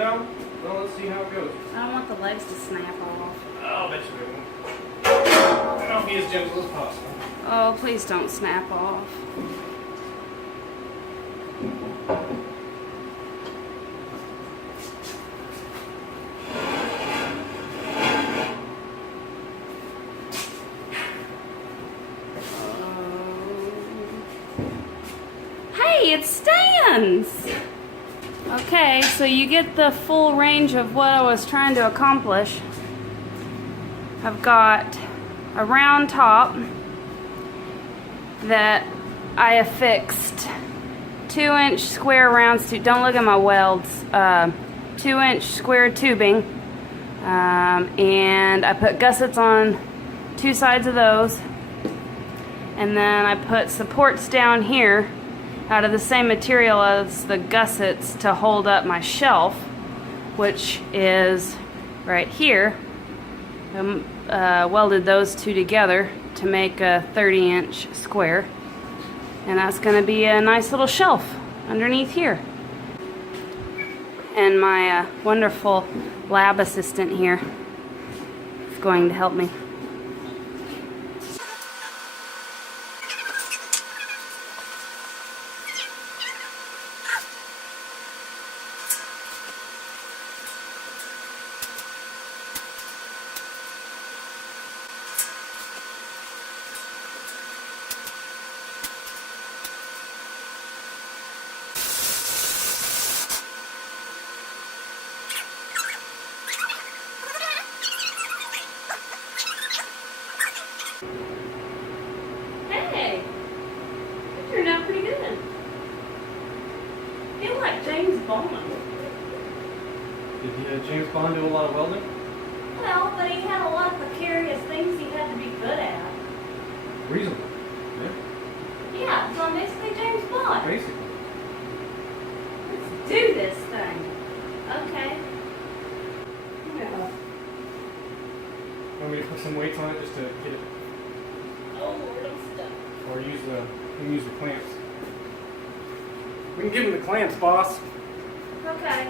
down? Well, let's see how it goes. I don't want the legs to snap off. I'll bet you they won't. I'll be as gentle as possible. Oh, please don't snap off. Hey, it stands! Okay, so you get the full range of what I was trying to accomplish. I've got a round top that I affixed 2-inch square rounds to. Don't look at my welds. 2-inch square tubing, and I put gussets on 2 sides of those, and then I put supports down here out of the same material as the gussets to hold up my shelf, which is right here. Welded those two together to make a 30-inch square, and that's going to be a nice little shelf underneath here. And my wonderful lab assistant here is going to help me. Hey, that turned out pretty good. I feel like James Bond. Did James Bond do a lot of welding? Well, but he had a lot of precarious things he had to be good at. Reasonable. Yeah, so I'm basically James Bond. Basically. Let's do this thing. Okay. Yeah. Want me to put some weights on it just to get it? Oh Lord, I'm stuck. Or we can use the clamps. We can give him the clamps, boss. Okay.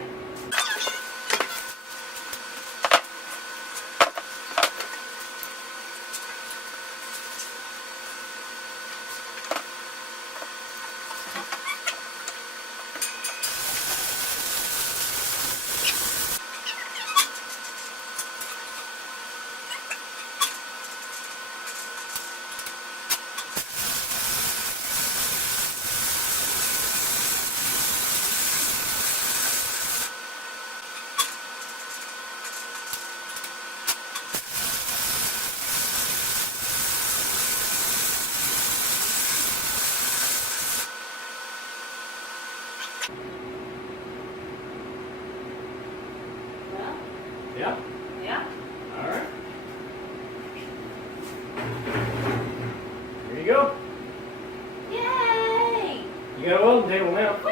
Well, Yeah? yeah. Alright. There you go. Yay! You got a welding table now.